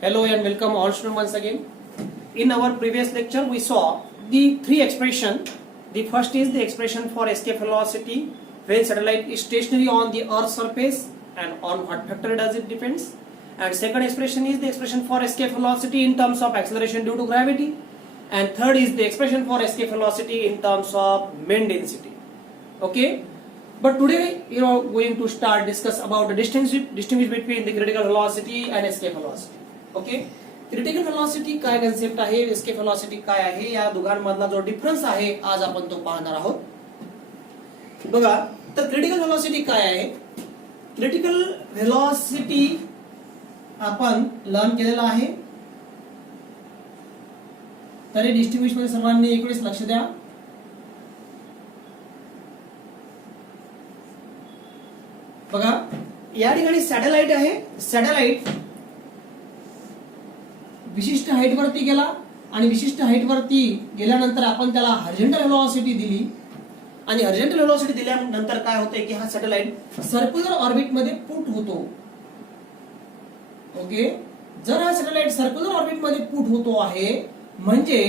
Hello and welcome all students once again. In our previous lecture we saw the three expression. The first is the expression for escape velocity when satellite is stationary on the earth surface and on what factor does it depends. And second expression is the expression for escape velocity in terms of acceleration due to gravity. And third is the expression for escape velocity in terms of main density. Okay. But today you are going to start discuss about the distinguish between the critical velocity and escape velocity. Okay critical velocity काय concept आहे, escape velocity काय आहे, या दोघांमधला जो difference आहे आज आपण तो पाहणार आहोत. बघा तर क्रिटिकल व्हेलॉसिटी काय आहे. क्रिटिकल व्हेलॉसिटी आपण लर्न केलेला आहे. तरी डिस्टिंग्विश मध्ये सर्वांनी एक वेळेस लक्ष द्या. बघा या ठिकाणी सॅटेलाइट आहे. सॅटेलाइट विशिष्ट हाईट वरती गेला आणि विशिष्ट हाईट वरती गेल्यानंतर आपण त्याला हॉरिझॉन्टल व्हेलॉसिटी दिली आणि हॉरिझॉन्टल व्हेलॉसिटी दिल्यानंतर काय होतंय की हा सॅटेलाइट सर्क्युलर ऑर्बिट मध्ये पुट होतो. ओके जर हा सॅटेलाइट सर्क्युलर ऑर्बिट मध्ये पुट होतो आहे म्हणजे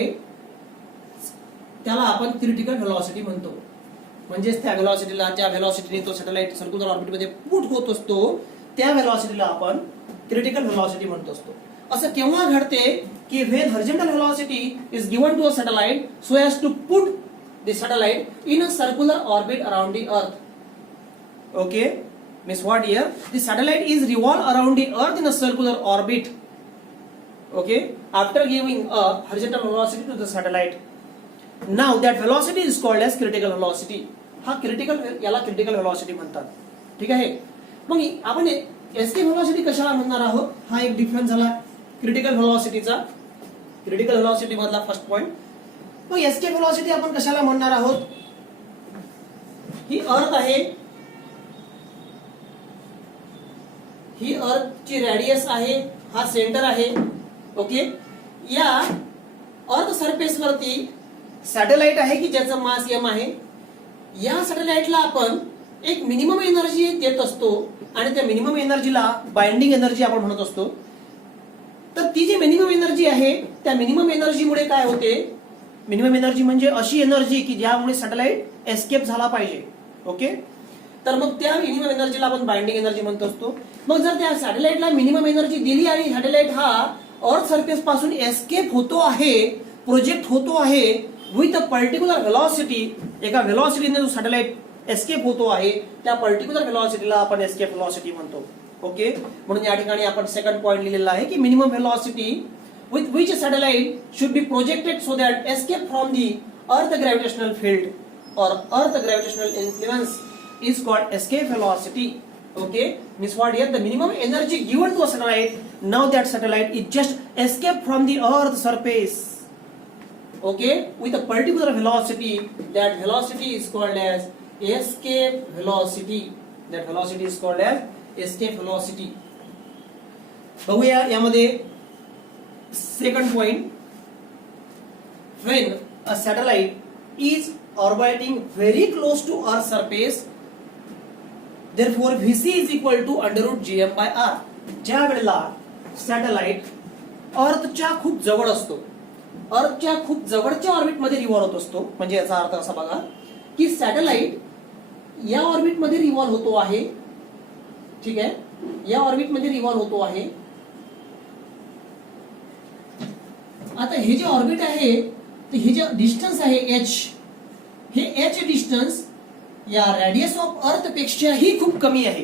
त्याला आपण क्रिटिकल व्हेलॉसिटी म्हणतो. म्हणजेच त्या व्हेलॉसिटीला ज्या व्हेलॉसिटीने तो सॅटेलाइट सर्क्युलर ऑर्बिट मध्ये पुट होत असतो त्या व्हेलॉसिटीला आपण क्रिटिकल व्हेलॉसिटी म्हणतो असतो. असं केव्हा घडते की when horizontal velocity is given to a satellite so as to put the satellite in a circular orbit around the earth. Okay, means what here? The satellite is revolve around the earth in a circular orbit. Okay, after giving a horizontal velocity to the satellite. Now that velocity is called as critical velocity. हा critical याला critical velocity म्हणतात. ठीक आहे. मग आपण escape velocity कशाला म्हणणार आहोत हा एक डिफरन्स झाला क्रिटिकल व्हेलॉसिटीचा. क्रिटिकल व्हेलॉसिटी मधला फर्स्ट पॉइंट. मग एस्केप व्हेलॉसिटी आपण कशाला म्हणणार आहोत. ही अर्थ आहे, ही अर्थची रेडियस आहे, हा सेंटर आहे. ओके या अर्थ सरफेस वरती सॅटेलाइट आहे की ज्याचं मास m आहे. या सॅटेलाइटला आपण एक मिनिमम एनर्जी देत असतो आणि त्या मिनिमम एनर्जीला बाइंडिंग एनर्जी आपण म्हणत असतो. तर ती जी मिनिमम एनर्जी आहे त्या मिनिमम एनर्जीमुळे काय होते. मिनिमम एनर्जी म्हणजे अशी एनर्जी की ज्यामुळे सॅटेलाइट एस्केप झाला पाहिजे. ओके तर मग त्या मिनिमम एनर्जीला आपण बाइंडिंग एनर्जी म्हणत असतो. मग जर त्या सॅटेलाइटला मिनिमम एनर्जी दिली आणि सॅटेलाइट हा अर्थ सरफेस पासून एस्केप होतो आहे, प्रोजेक्ट होतो आहे विथ अ पर्टिक्युलर व्हेलॉसिटी, एका व्हेलॉसिटीने जो सॅटेलाइट एस्केप होतो आहे त्या पर्टिक्युलर व्हेलॉसिटीला आपण एस्केप व्हेलॉसिटी म्हणतो. ओके म्हणून या ठिकाणी आपण सेकंड पॉइंट लिहिलेला आहे की minimum velocity with which satellite should be projected so that escape from the अर्थ ग्रॅव्हिटेशनल फील्ड और अर्थ gravitational influence is called escape velocity. Okay, means what here? The minimum energy given to a satellite. Now that satellite is just escape from the Earth surface. Okay, with a particular velocity. That velocity is called as escape velocity. That velocity is called as escape velocity. बघूया यामध्ये second point. When a satellite is orbiting very close to Earth surface. Therefore Vc is equal to under root gm by r. ज्या वेळेला satellite अर्थच्या खूप जवळ असतो, अर्थच्या खूप जवळच्या orbit मध्ये रिव्हॉल्व होत असतो, म्हणजे याचा अर्थ असा बघा की सॅटेलाइट या ऑर्बिट मध्ये रिव्हॉल्व होतो आहे. ठीक आहे, या ऑर्बिट मध्ये रिव्हॉल्व होतो आहे. आता हे जे ऑर्बिट आहे हे जे डिस्टन्स आहे h, हे h डिस्टन्स या रेडियस ऑफ अर्थ पेक्षाही खूप कमी आहे.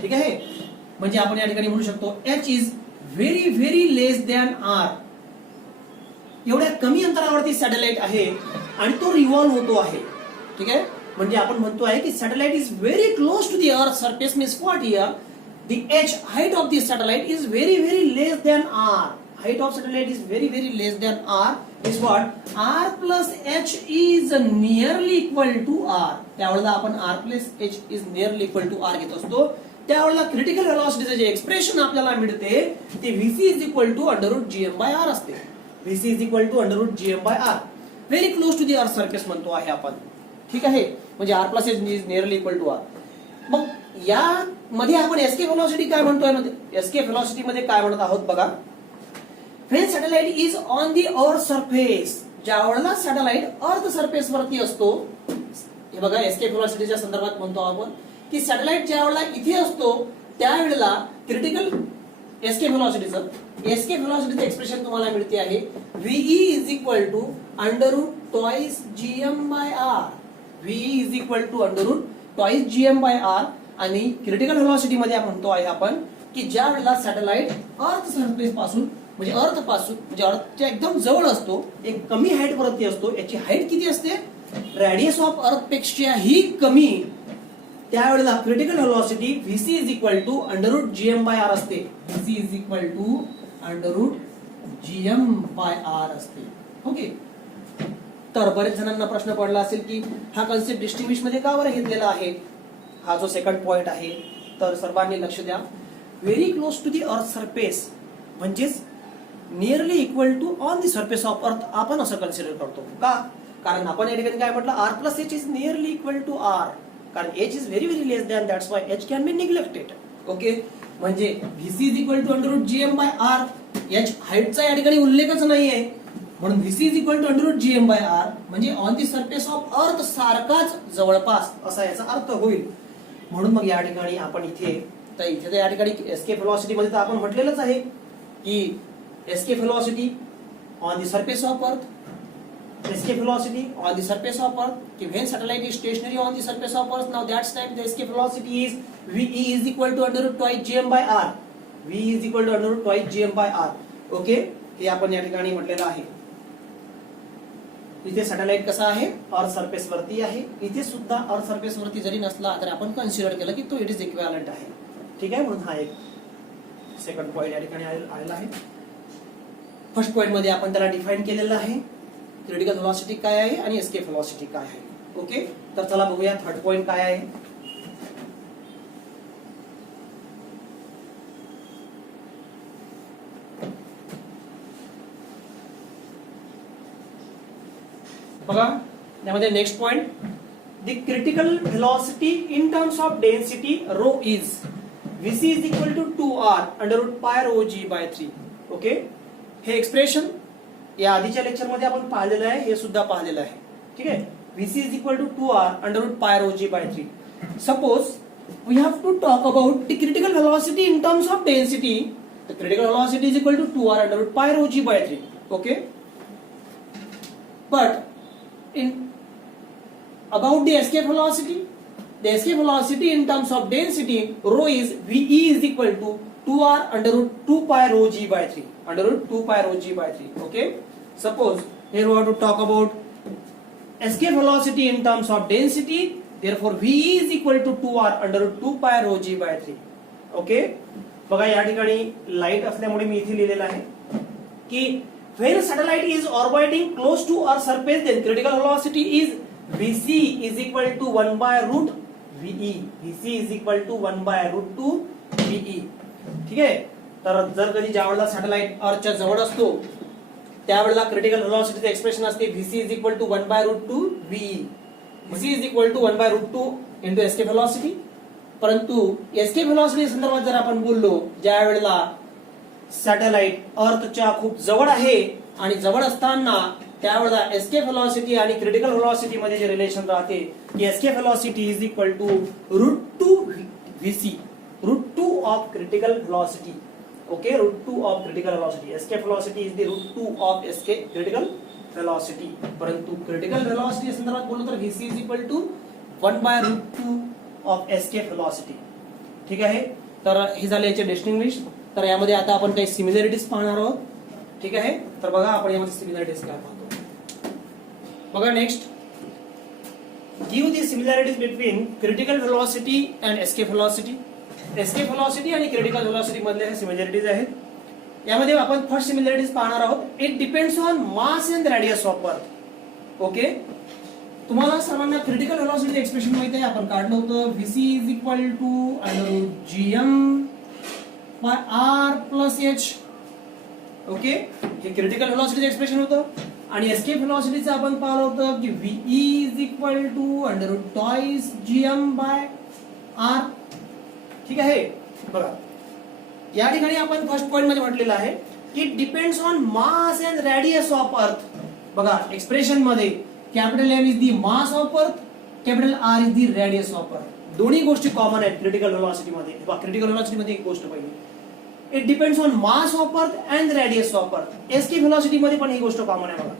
ठीक आहे, म्हणजे आपण या ठिकाणी म्हणू शकतो h is very very less than r. एवढ्या कमी अंतरावरती सॅटेलाइट आहे आणि तो रिव्हॉल्व होतो आहे. ठीक आहे, म्हणजे आपण म्हणतो आहे की satellite is very close to the earth surface. Means what here the h height of the satellite is very very less than r. height of satellite is very very less than r is what r plus h is nearly equal to r. त्यावेळेला आपण r plus h is nearly equal to r घेत असतो. त्यावेळेला critical व्हेलॉसिटीचे जे expression आपल्याला मिळते ते vc is equal to under root gm by r असते. vc is equal to under root gm by r. Very close to the earth surface म्हणतो आहे आपण. ठीक आहे, म्हणजे r plus h is nearly equal to r. मग या मध्ये आपण एस्केप व्हेलॉसिटी काय म्हणतोय, एस्केप व्हेलॉसिटी मध्ये काय म्हणत आहोत बघा. When satellite is on the earth surface, ज्या वेळेला सॅटेलाइट अर्थ सरफेस वरती असतो, हे बघा एस्केप व्हेलॉसिटीच्या संदर्भात म्हणतो आपण की सॅटेलाइट ज्या वेळेला इथे असतो त्यावेळेला क्रिटिकल एस्केप व्हेलॉसिटीचं एक्सप्रेशन तुम्हाला मिळते आहे VE is equal to under twice GM/r. VE is equal to under twice GM/r. आणि क्रिटिकल व्हेलॉसिटी मध्ये म्हणतो आहे आपण की ज्या वेळेला सॅटेलाइट अर्थ सरफेस पासून म्हणजे अर्थच्या एकदम जवळ असतो, एक कमी हाईट वरती असतो, याची हाईट किती असते, रेडियस ऑफ अर्थ पेक्षाही कमी, त्यावेळेला critical velocity VC is equal to under GM/r असते. VC is equal to under GM/r असते. ओके. तर बरेच जणांना प्रश्न पडला असेल की हा कन्सेप्ट डिस्टिंग्विश मध्ये का बरं घेतलेला आहे, हा जो सेकंड पॉइंट आहे. तर सर्वांनी लक्ष द्या, very close to the earth surface म्हणजेच nearly equal to on the surface of earth आपण असं कन्सिडर करतो. का? कारण आपण या ठिकाणी काय म्हटलं, R plus H is nearly equal to R, कारण H is very very less than, that's why H can be neglected. Okay. म्हणजे VC is equal to under GM/r. H हाईटचा या ठिकाणी उल्लेखच नाहीये, म्हणून VC is equal to under GM/r म्हणजे on the surface of अर्थ सारखाच जवळपास असा याचा अर्थ होईल. म्हणून मग या ठिकाणी आपण इथे तर या ठिकाणी एस्केप व्हेलॉसिटी मध्ये तर आपण म्हटलेलंच आहे की escape velocity on the surface of earth, escape velocity on the surface of earth, कि when satellite is stationary on the surface of earth, now that time the escape velocity is VE is equal to under twice GM/r. VE is equal to under twice GM/r. Okay. हे आपण या ठिकाणी म्हटलेलं आहे. इथे satellite कसा आहे, earth surface वरती आहे. इथे सुद्धा अर्थ सरफेस वरती जरी नसला तरी आपण कन्सिडर केलं की तो इट इज इक्विव्हॅलंट आहे. ठीक आहे. म्हणून हा एक सेकंड पॉइंट या ठिकाणी आलेला आहे. फर्स्ट पॉइंट मध्ये आपण त्याला डिफाइन केलेलं आहे, क्रिटिकल व्हेलॉसिटी काय आहे आणि एस्केप व्हेलॉसिटी काय आहे. ओके. तर चला बघूया थर्ड पॉइंट काय आहे. बघा यामध्ये next point, the critical velocity in terms of density rho is VC is equal to 2R under root pi rho G/3. Okay. हे एक्सप्रेशन या आधीच्या लेक्चर मध्ये आपण पाहिलेलं आहे, हे सुद्धा पाहिलेलं आहे. ठीक आहे. VC is equal to 2R under root pi rho G/3. Suppose we have to talk about the critical velocity in terms of density. The critical velocity is equal to 2R under root pi rho G/3. Okay. But in about the escape velocity, the escape velocity in terms of density rho is VE is equal to 2R under root 2 pi rho G/3. Under root 2 pi rho G/3. Okay. Suppose here we want to talk about escape velocity in terms of density. Therefore VE is equal to 2R under root 2 pi rho G/3. Okay. बघा या ठिकाणी light असल्यामुळे मी इथे लिहिलेलं आहे की when satellite is orbiting close to Earth surface, then critical velocity is VC is equal to 1 by root VE. VC is equal to 1 by root 2 VE. ठीक आहे. तर जर कधी ज्या वेळेला सॅटेलाइट अर्थच्या जवळ असतो त्यावेळेला क्रिटिकल व्हेलॉसिटीचे एक्सप्रेशन असते VC is equal to 1 by root 2 VE. VC is equal to 1 by root 2 into escape velocity. परंतु escape velocity संदर्भात जर आपण बोललो, ज्या वेळेला सॅटेलाइट अर्थच्या खूप जवळ आहे आणि जवळ असताना त्यावेळेला एस्केप व्हेलॉसिटी आणि क्रिटिकल व्हेलॉसिटी मध्ये जे रिलेशन राहते की escape velocity is equal to root 2 VC, root 2 of critical velocity. Okay. Root 2 of critical velocity. Escape velocity is the root 2 of escape critical velocity. परंतु क्रिटिकल व्हेलॉसिटी संदर्भात बोललो तर VC is equal to 1 by root 2 of escape velocity. ठीक आहे. तर हे झाले याचे डिस्टिंग्विश. तर यामध्ये आता आपण काही सिमिलॅरिटीज पाहणार आहोत. ठीक आहे. तर बघा आपण यामध्ये सिमिलॅरिटीज काय पाहतो. बघा next, give the similarities between critical velocity and escape velocity. Escape velocity आणि क्रिटिकल व्हेलॉसिटी मधले हे सिमिलॅरिटीज आहेत. यामध्ये आपण फर्स्ट सिमिलॅरिटीज पाहणार आहोत. It depends on mass and radius of अर्थ. ओके. तुम्हाला सर्वांना क्रिटिकल व्हेलॉसिटी एक्सप्रेशन माहिती आहे, आपण काढलं होतं. VC is equal to under root GM/r plus H. Okay. हे क्रिटिकल व्हेलॉसिटीचं एक्सप्रेशन होतं. आणि एस्केप व्हेलॉसिटीचं आपण पाहिलं होतं की VE is equal to under root twice GM/r. ठीक आहे. बघा या ठिकाणी आपण फर्स्ट पॉइंट मध्ये म्हटलेलं आहे it depends on mass and radius of earth. बघा एक्सप्रेशन मध्ये capital M is the mass of earth, capital R is the radius of earth. दोन्ही गोष्टी कॉमन आहेत क्रिटिकल व्हेलॉसिटी मध्ये. क्रिटिकल व्हेलॉसिटी मध्ये एक गोष्ट पहिली, it depends on mass of earth and radius of earth. Escape velocity मध्ये पण ही गोष्ट कॉमन आहे बघा.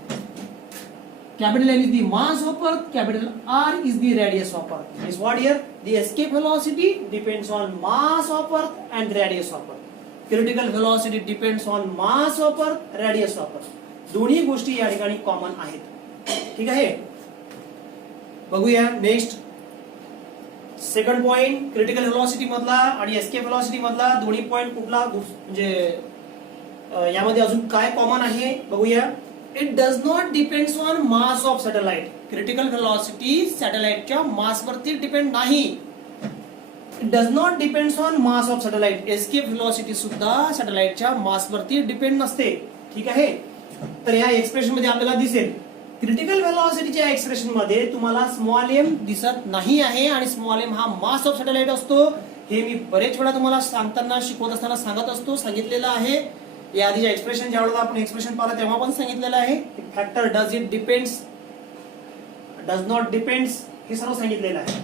Capital M is the mass of Earth, capital R is the radius of Earth. Is what here? The escape velocity depends on mass of Earth and radius of Earth. Critical velocity depends on mass of Earth, radius of Earth. दोन्ही गोष्टी या ठिकाणी common आहेत. ठीक आहे. बघूया next second point critical velocity मधला आणि एस्केप व्हेलॉसिटी मधला दोन्ही पॉइंट कुठला म्हणजे यामध्ये अजून काय कॉमन आहे बघूया. It does not depends on mass of satellite. Critical velocity सॅटेलाइटच्या मास वरती डिपेंड नाही. It does not depends on mass of satellite. Escape velocity सुद्धा सॅटेलाइटच्या मास वरती डिपेंड नसते. ठीक आहे. तर या एक्सप्रेशन मध्ये आपल्याला दिसेल क्रिटिकल व्हेलॉसिटीच्या एक्सप्रेशन मध्ये तुम्हाला स्मॉल एम दिसत नाही आहे आणि स्मॉल एम हा मास ऑफ सॅटेलाइट असतो. हे मी बरेच वेळा तुम्हाला सांगताना शिकवत असताना सांगत असतो, सांगितलेलं आहे. या आधीच्या एक्सप्रेशन ज्यावेळेला आपण एक्सप्रेशन पाहिलं तेव्हा पण सांगितलेलं आहे. Factor does it depends, does not depends हे सर्व सांगितलेलं आहे.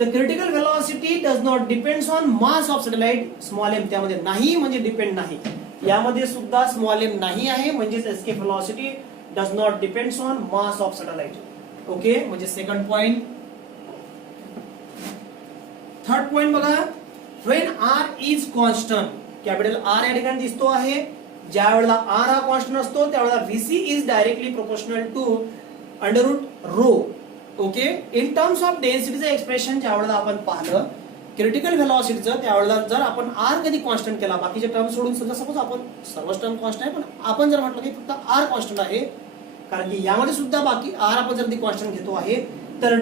The critical velocity does not depends on mass of satellite. Small M त्यामध्ये नाही म्हणजे डिपेंड नाही. यामध्ये सुद्धा स्मॉल एम नाही आहे म्हणजेच escape velocity does not depends on mass of satellite. Okay, म्हणजे सेकंड पॉइंट. थर्ड पॉइंट बघा, when R is constant. Capital R या ठिकाणी दिसतो आहे. ज्या वेळेला आर हा कॉन्स्टंट असतो त्यावेळेला V C is directly proportional to under root rho. Okay, in terms of डेन्सिटीचं एक्सप्रेशन ज्या वेळेला आपण पाहिलं क्रिटिकल व्हेलॉसिटीचं त्यावेळेला जर आपण आर कधी कॉन्स्टंट केला, बाकीचे टर्म सोडून समजा सपोज आपण सर्वच टर्म कॉन्स्टंट आहे पण आपण जर म्हटलं की फक्त आर कॉन्स्टंट आहे, कारण की यामध्ये सुद्धा बाकी आर आपण जर कॉन्स्टंट घेतो आहे तर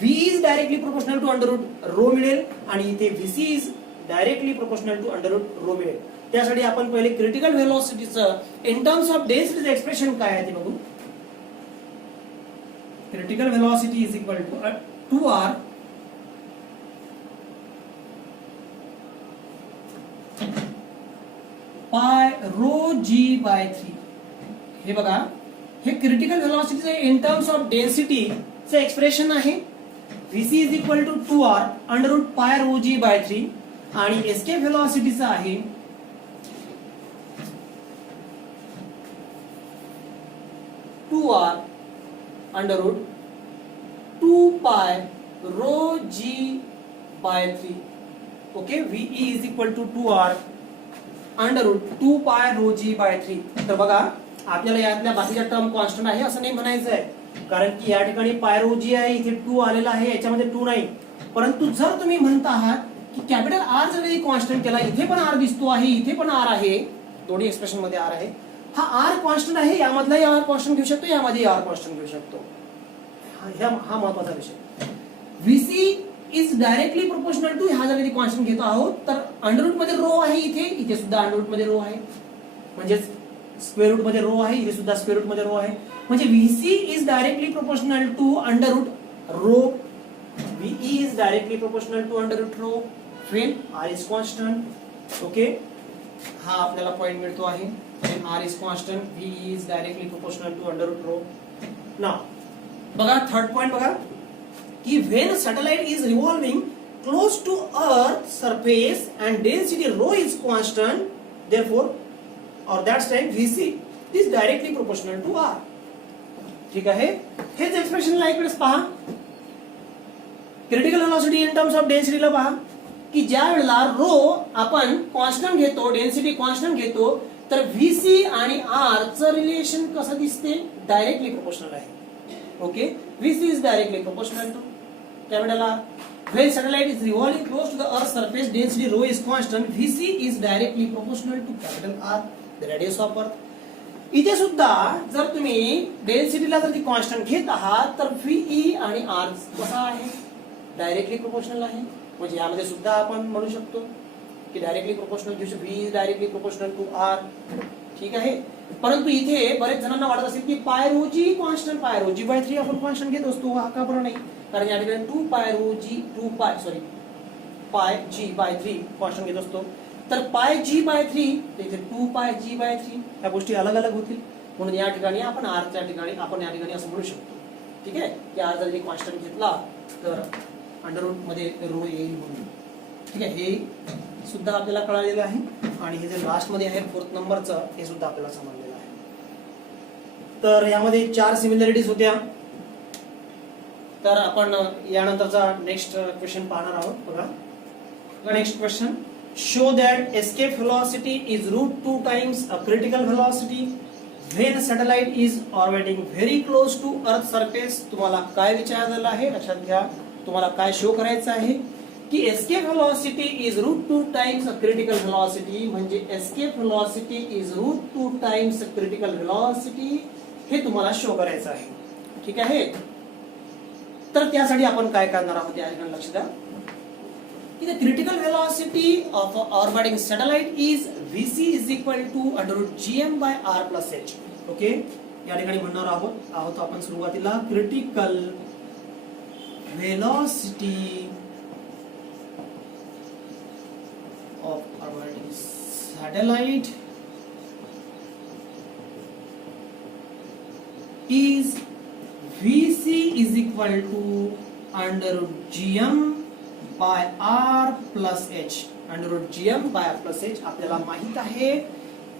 V is directly proportional to under root rho मिळेल आणि इथे V C is directly proportional to under root rho मिळेल. त्यासाठी आपण पहिले क्रिटिकल व्हेलॉसिटीचं इन टर्म्स ऑफ डेन्सिटीचं एक्सप्रेशन काय आहे ते बघू. Critical velocity is equal to 2r pi rho G by 3. हे बघा, हे क्रिटिकल व्हेलॉसिटीचं इन टर्म्स ऑफ डेन्सिटीचं एक्सप्रेशन आहे. V C is equal to 2r under root pi rho G by 3 आणि एस्केप व्हेलॉसिटीचं आहे 2r under root 2 pi rho G by 3. Okay, V E is equal to 2r under root 2 pi rho G by 3. तर बघा, आपल्याला यातल्या बाकीच्या term constant आहे असं नाही म्हणायचं आहे, कारण की या ठिकाणी पाय रो जी आहे, इथे 2 आलेला आहे, याच्यामध्ये 2 नाही. परंतु जर तुम्ही म्हणता आहात की कॅपिटल आर जर कधी कॉन्स्टंट केला, इथे पण आर दिसतो आहे, इथे पण आर आहे, दोन्ही एक्सप्रेशन मध्ये आर आहे, हा आर कॉन्स्टंट आहे, यामधलाही आर कॉन्स्टंट घेऊ शकतो, यामध्ये आर कॉन्स्टंट घेऊ शकतो. हा महत्वाचा विषय. V C is directly proportional to हा जर कधी कॉन्स्टंट घेतो आहोत तर अंडर रूट मध्ये रो आहे, इथे सुद्धा अंडर रूट मध्ये रो आहे, म्हणजे स्क्वेअर रूट मध्ये रो आहे, इथे सुद्धा स्क्वेअर रूट मध्ये रो आहे. म्हणजे V C is directly proportional to under root rho. V E is directly proportional to under root rho when r is constant. Okay, हा आपल्याला पॉइंट मिळतो आहे. when r is constant, v is directly proportional to under root rho. Now बघा, third point बघा की when satellite is revolving close to earth surface and density rho is constant, therefore or that time vc is directly proportional to r. ठीक आहे. हेच expression ला इकडेच पहा. Critical velocity in terms of डेन्सिटीला पहा की ज्या वेळेला रो आपण कॉन्स्टंट घेतो, डेन्सिटी कॉन्स्टंट घेतो, तर व्हीसी आणि आर चं रिलेशन कसं दिसते, डायरेक्टली प्रोपोर्शनल आहे. Okay, V C is directly proportional to capital R. When satellite is revolving close to the earth's surface, density rho is constant, vc is directly proportional to capital R, the radius of earth. इथे सुद्धा जर तुम्ही डेन्सिटीला जर ती constant घेत आहात तर व्हीई आणि आर कसा आहे, डायरेक्टली प्रोपोर्शनल आहे. म्हणजे यामध्ये सुद्धा आपण म्हणू शकतो की डायरेक्टली प्रोपोर्शनल घेऊ शकतो, V is directly proportional to R. ठीक आहे. परंतु इथे बरेच जणांना वाटत असेल की पाय रो जी कॉन्स्टंट, पाय रो जी बाय 3 आपण कॉन्स्टंट घेत असतो, हा का बरं नाही, कारण या ठिकाणी 2 पाय जी बाय 3 कॉन्स्टंट घेत असतो. तर पाय जी बाय 3 इथे 2 पाय जी बाय 3 ह्या गोष्टी अलग अलग होतील. म्हणून या ठिकाणी आपण आरच्या ठिकाणी आपण या ठिकाणी असं म्हणू शकतो. ठीक आहे, की आर जर एक कॉन्स्टंट घेतला तर अंडर रूट मध्ये रो येईल म्हणून. ठीक आहे, हे सुद्धा आपल्याला कळालेलं आहे. आणि हे जे लास्ट मध्ये आहे 4th नंबरचं हे सुद्धा आपल्याला समजलेलं आहे. तर यामध्ये 4 सिमिलॅरिटीज होत्या. तर आपण यानंतरचा नेक्स्ट क्वेश्चन पाहणार आहोत. बघा next question, show that escape velocity is √2 times a critical velocity when satellite is orbiting very close to earth surface. तुम्हाला काय विचारलेलं आहे लक्षात घ्या. तुम्हाला काय शो करायचं आहे की escape velocity is √2 times a critical velocity, म्हणजे escape velocity is √2 times a critical velocity हे तुम्हाला शो करायचं आहे. ठीक आहे, तर त्यासाठी आपण काय करणार आहोत या ठिकाणी लक्ष द्या की the critical velocity of orbiting satellite is vc is equal to √gm by r plus h. Okay, या ठिकाणी म्हणणार आहोत आपण सुरुवातीला critical velocity of orbiting satellite is Vc is equal to √gm by r plus h. √gm by r plus h. आपल्याला माहित आहे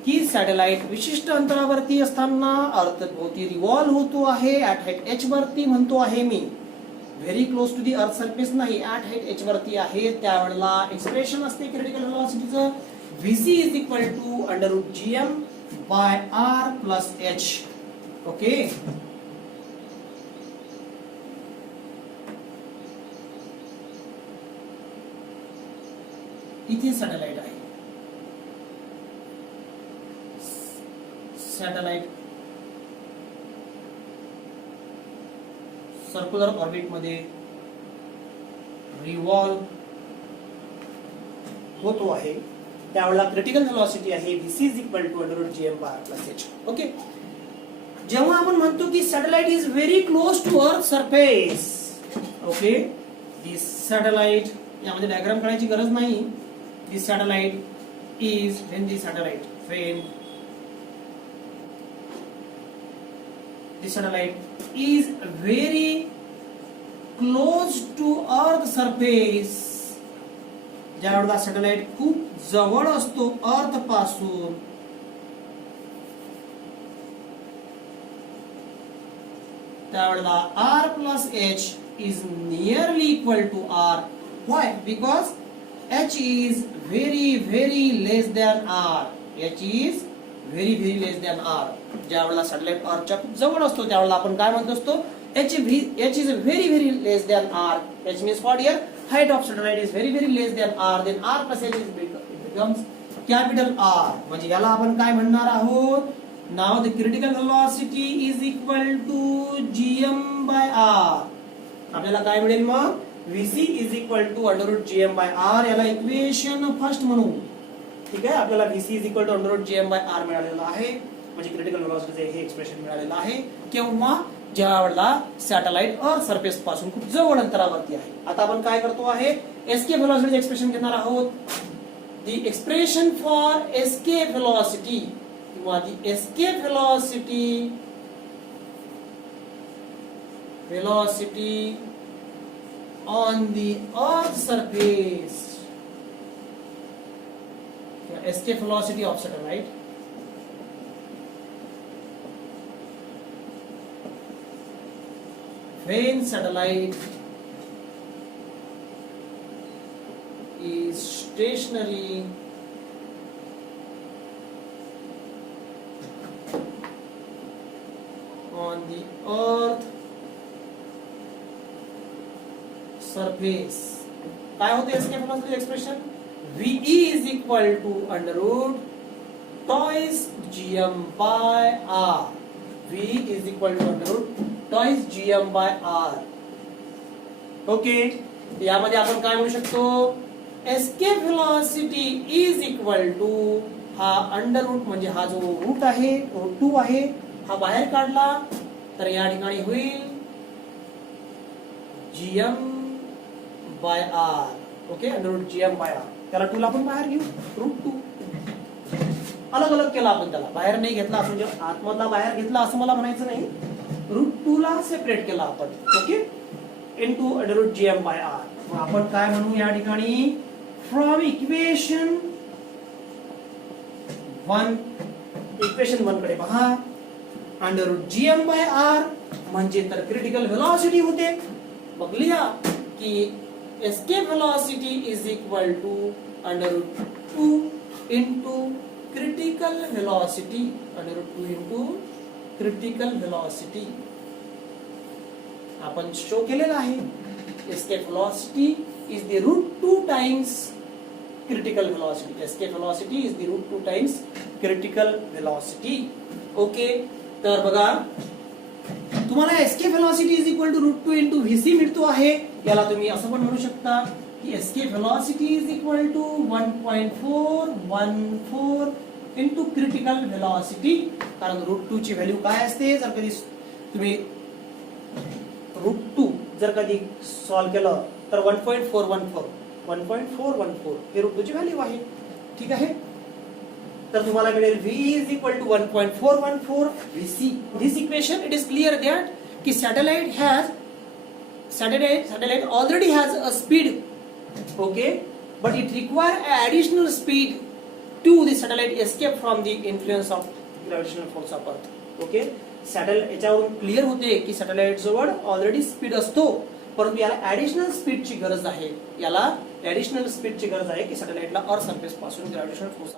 की सॅटेलाइट विशिष्ट अंतरावरती असताना अर्थभोवती रिव्हॉल्व होतो आहे ऍट हाईट h वरती म्हणतो आहे मी, very close to the earth surface नाही, ऍट हाईट h वरती आहे. त्यावेळेला एक्सप्रेशन असते क्रिटिकल व्हेलॉसिटीचं Vc is equal to √gm by r plus h. Okay, इथे सॅटेलाइट आहे. सॅटेलाइट सर्क्युलर ऑर्बिट मध्ये रिव्हॉल्व होतो आहे. त्यावेळेला क्रिटिकल व्हेलॉसिटी आहे Vc is equal to √gm by r plus h. Okay, जेव्हा आपण म्हणतो की satellite is very close to earth surface. Okay, this satellite, यामध्ये डायग्राम करायची गरज नाही. This satellite is when this satellite is very close to earth surface. ज्यावेळेला satellite खूप जवळ असतो अर्थ पासून, त्यावेळेला r plus h is nearly equal to r. Why? Because h is very less than r. h is very less than r. ज्यावेळेला satellite r च्या खूप जवळ असतो त्यावेळेला आपण काय म्हणतो असतो, h is very less than r. h means what here? Height of satellite is very less than r. Then r plus h becomes capital R. म्हणजे याला आपण काय म्हणणार आहोत, now the critical velocity is equal to gm by r. आपल्याला काय मिळेल मग, Vc is equal to √gm by r. याला इक्वेशन फर्स्ट म्हणू. ठीक आहे, आपल्याला Vc is equal to √gm by r मिळालेलं आहे. म्हणजे क्रिटिकल व्हेलॉसिटीचे हे एक्सप्रेशन मिळालेलं आहे. केव्हा, ज्या वेळेला सॅटेलाइट अर्थ सरफेस पासून खूप जवळ अंतरावरती आहे. आता आपण काय करतो आहे, एस्केप व्हेलॉसिटीचे एक्सप्रेशन घेणार आहोत. दी एक्सप्रेशन फॉर एस्केप व्हेलॉसिटी किंवा दी escape velocity on the earth surface. Escape velocity of satellite when satellite is stationary on the earth surface. काय होते escape velocity expression, VE is equal to √ twice gm by r. VE is equal to √ twice gm by r. Okay, यामध्ये आपण काय म्हणू शकतो, escape velocity is equal to हा √ म्हणजे हा जो रूट आहे √2 आहे हा बाहेर काढला तर या ठिकाणी होईल gm by r. Okay, √gm by r. त्याला 2 ला आपण बाहेर घेऊ, √2. अलग अलग केला आपण, त्याला बाहेर नाही घेतला, आपण जे आतमधला बाहेर घेतला असं मला म्हणायचं नाही. √2 ला सेपरेट केला आपण. Okay, into √gm/r. मग आपण काय म्हणू या ठिकाणी, फ्रॉम इक्वेशन 1 कडे पहा, √gm/r म्हणजे तर क्रिटिकल व्हेलॉसिटी होते. मग लिहा की escape velocity is equal to √2 into critical velocity, √2 into critical velocity. आपण शो केलेला आहे. Escape velocity is the √2 times critical velocity. Escape velocity is the √2 times critical velocity. Okay, तर बघा तुम्हाला escape velocity is equal to √2 into V C मिळतो आहे. याला तुम्ही असं पण म्हणू शकता की escape velocity is equal to 1.414 into critical velocity. कारण √2 ची व्हॅल्यू काय असते, जर कधी तुम्ही √2 जर कधी सॉल्व्ह केलं तर 1.414 हे √2 ची व्हॅल्यू आहे. ठीक आहे, तर तुम्हाला मिळेल v is equal to 1.414 vc. This equation it is clear that की satellite already has a speed. Okay, but it require additional speed to the satellite escape from the influence of gravitational force of Earth. Okay, satellite याच्यावरून clear होते की satellite जवळ already speed असतो, परंतु याला additional स्पीडची गरज आहे. याला ऍडिशनल स्पीडची गरज आहे की सॅटेलाइटला अर्थ सरफेस पासून ग्रॅव्हिटेशनल फोर्स